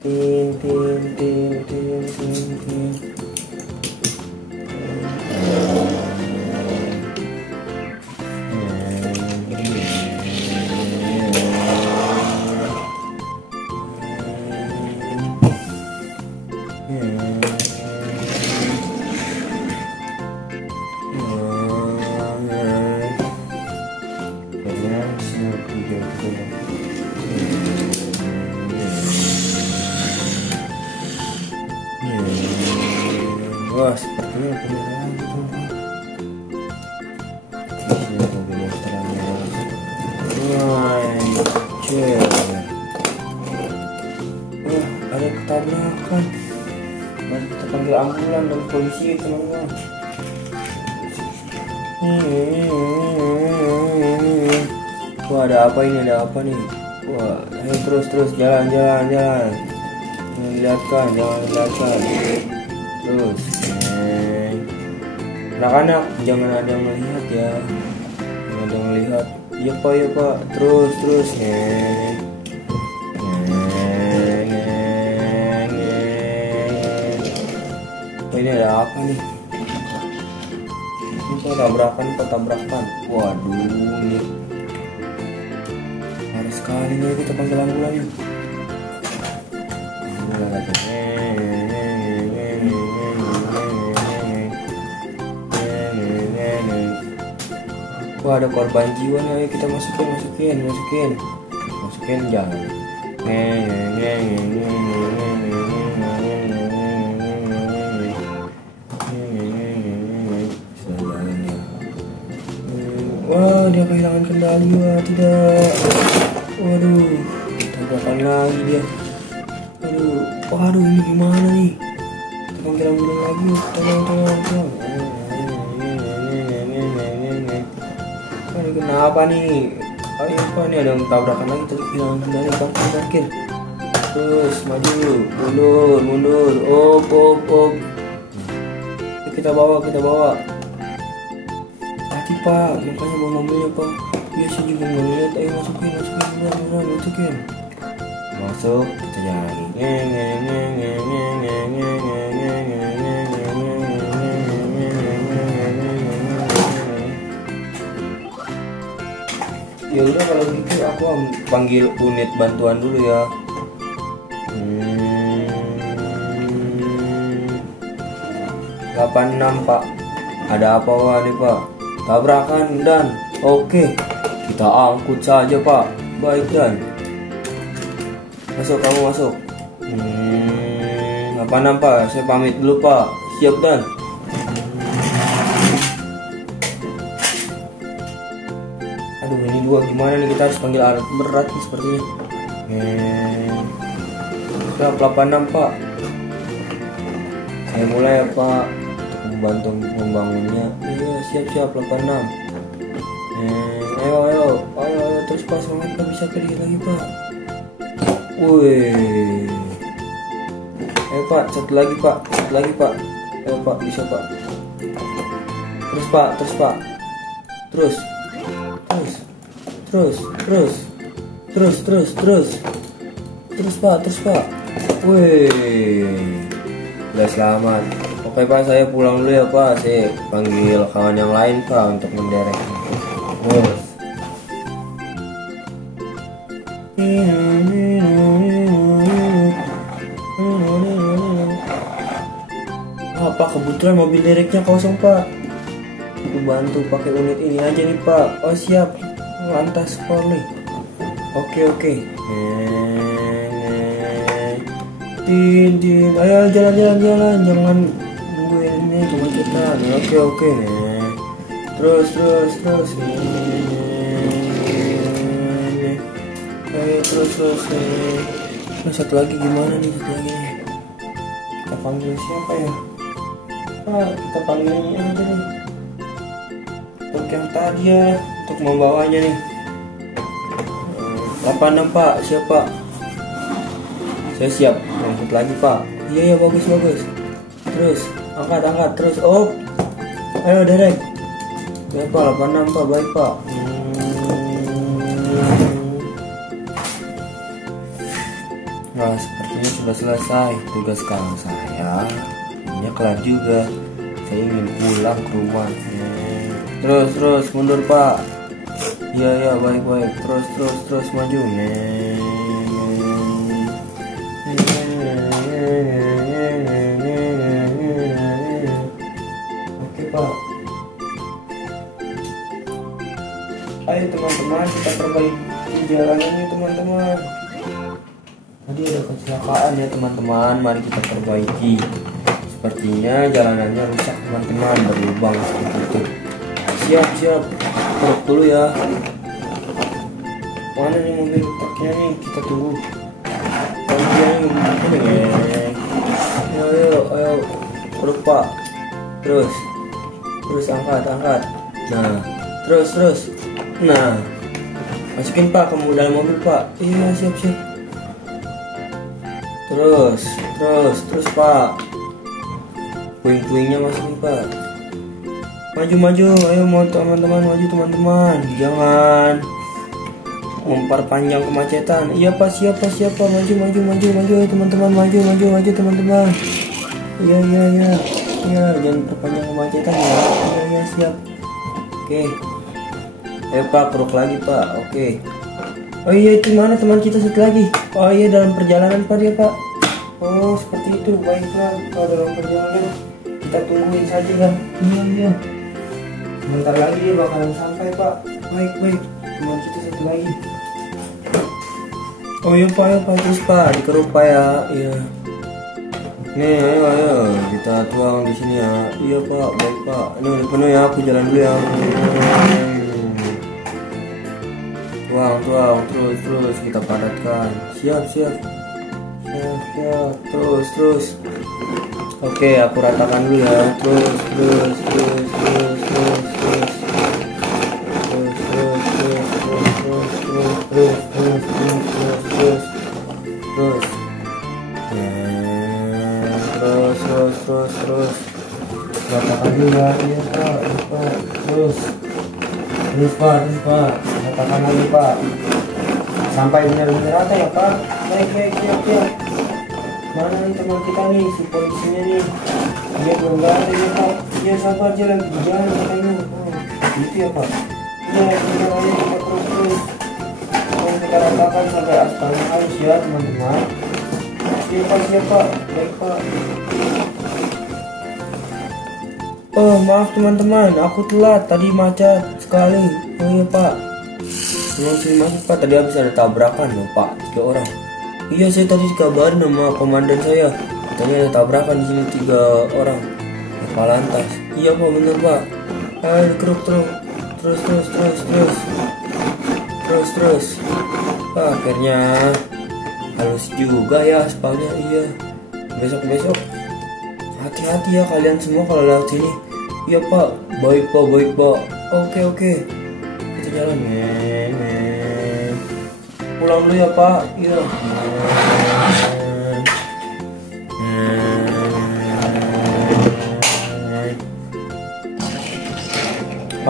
Tin tin tin tin tin tin. Wah, sepertinya beneran tuh. Ini mobil monsternya. Wah, cewek. Wah, ada ketabrakan. Mari kita panggil ambulan dan polisi, teman-teman. Wah, ada apa ini? Ada apa nih? Wah, ayo terus jalan. Jangan lihatkan. Terus, anak-anak jangan ada yang melihat ya. Jangan ada yang melihat. Iya pak. Terus. Ini ada apa nih? Ini tabrakan. Waduh, ini harus sekali nih kita panggil ambulannya. Wah, ada korban jiwa nih, ayo kita masukin jangan. Wah, dia kehilangan kendali. Wah, tidak. Waduh, tabrakan lagi dia. Waduh, ini gimana nih? Kita panggil ambulan lagi. Tolong. Ini kenapa nih? Ayo pak, nih ada yang tabrakan lagi, tadi kehilangan kendali. Parkir. Terus maju, mundur. Op. Kita bawa. Hati pak, makanya bawa mobilnya pak. Biasa juga nggak lihat. Ayo masukin. Masuk, kita jalan lagi. Ya udah, kalau begitu aku panggil unit bantuan dulu ya. 86 pak. Ada apa nih pak? Tabrakan dan oke, kita angkut saja pak. Baik dan kamu masuk. 86 pak, saya pamit dulu pak. Siap dan. Aduh, ini dua gimana nih, kita harus panggil alat berat nih sepertinya. Siap 86 pak. Saya mulai ya pak, untuk membantu membangunnya. Iya siap 86. Ayo terus pak, semangat pak, bisa pergi lagi pak. Wih. Ayo pak, satu lagi pak. Ayo pak, bisa pak. Terus pak. Terus pak. Wih. Udah selamat. Oke pak, saya pulang dulu ya pak. Saya panggil kawan yang lain pak untuk menderek. Terus. Pak, kebetulan mobil dereknya kosong pak. Aku bantu pakai unit ini aja nih pak. Oh siap. Lantas sekali. Oke. Din. Ayo jalan. Jangan nungguin ini kemacetan. Oke. Terus. Ayo terus. Nah, satu lagi gimana nih? Kita panggil siapa ya? Kita panggil ini aja nih. Untuk yang tadi ya, untuk membawanya nih. 86 pak, siap pak. Saya siap, angkut lagi pak. Iya bagus. Terus, angkat terus. Oh, ayo derek. Ya pak, 86 pak, baik pak. Nah, sepertinya sudah sudah selesai tugas sekarang saya. Ini kelar juga. Saya ingin pulang ke rumah. Terus mundur Pak. Ya baik. Terus maju. Oke Pak. Ayo teman-teman, kita perbaiki jalan ini teman-teman. Tadi ada kecelakaan ya teman-teman, mari kita perbaiki. Sepertinya jalanannya rusak teman-teman, berlubang seperti itu. Siap, terus dulu ya. Mana nih mobil truknya nih, kita tunggu. Ayo, terus Pak. Terus angkat. Nah, terus. Nah, masukin Pak ke dalam mobil Pak. Iya, siap. Terus Pak. Puing-puingnya masukin Pak. Maju. Ayo mau teman-teman maju teman-teman. Jangan memperpanjang kemacetan. Iya Pak, siapa. Maju teman-teman. Maju teman-teman. Iya. Jangan perpanjang kemacetan ya. Iya, siap. Oke. Ayo Pak, keruk lagi Pak. Oke. Oh iya, itu mana teman kita satu lagi? Oh iya, dalam perjalanan Pak dia Pak. Oh seperti itu, baiklah. Kalau dalam perjalanan kita tungguin saja kan. Iya. Sebentar lagi dia bakalan sampai Pak. Baik. Teman kita satu lagi. Oh iya Pak, terus Pak, dikeruk Pak ya. Iya. Nih, ayo kita tuang di sini ya. Iya Pak, baik Pak. Ini udah penuh ya, aku jalan dulu ya. Tuang, terus kita padatkan. Siap. Terus. Oke, aku ratakan dulu ya. Terus. Terus. Ratakan dulu ya. Iya Pak. Terus Pak. Ratakan lagi Pak. Sampai benar-benar rata ya Pak. Baik, siap. Mana nih teman kita nih, si polisinya nih. Dia belum ada ya Pak. Dia sabar aja lagi di jalan katanya. Gitu ya Pak. Iya, benar aja kita terus. Kita ratakan sampai aspalnya halus ya teman-teman. Siap Pak. Baik Pak. Oh maaf teman-teman, aku telat, tadi macet sekali. Oh iya Pak, belum sini masuk Pak, tadi habis ada tabrakan loh Pak, 3 orang. Iya, saya tadi dikabarin sama komandan saya, katanya ada tabrakan di sini 3 orang. Apa lantas? Iya Pak, bener Pak. Ayo dikeruk terus. Akhirnya halus juga ya aspalnya. Iya, besok hati-hati ya kalian semua kalau lewat sini. Iya Pak, baik Pak. Oke. Kita jalan. Pulang dulu ya Pak. Iya.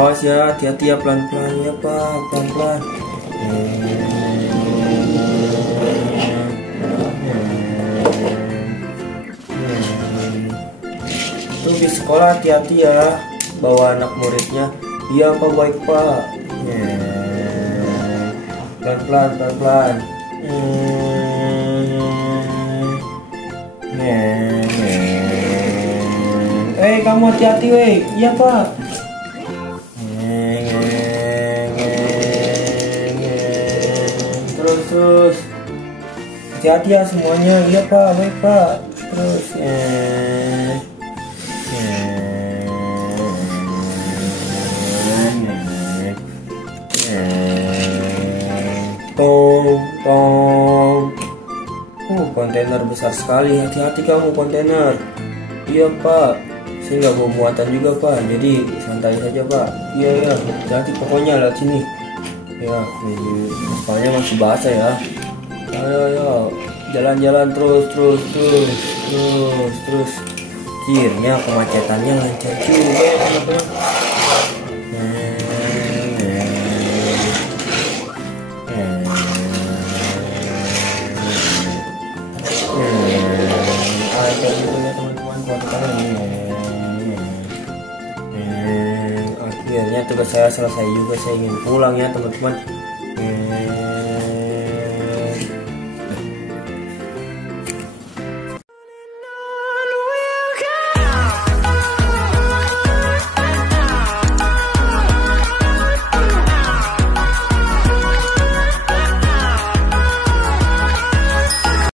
Awas ya, hati-hati ya, pelan-pelan ya Pak, pelan-pelan. Tuh di sekolah hati-hati ya, bawa anak muridnya. Iya Pak, baik Pak. Pelan-pelan. Kamu hati-hati weh. Iya Pak. Terus hati-hati ya semuanya. Iya Pak, baik Pak. Terus tong. Kontainer besar sekali, hati-hati kamu kontainer. Iya Pak, saya nggak bawa muatan juga Pak, jadi santai saja Pak. Iya, hati-hati pokoknya lewat sini. Ya, aspalnya masih basah ya. Ayo, jalan-jalan terus. Akhirnya kemacetannya lancar juga teman-teman. lancar gitu ya teman-teman. Kuat akhirnya tugas saya selesai juga, saya ingin pulang ya teman-teman.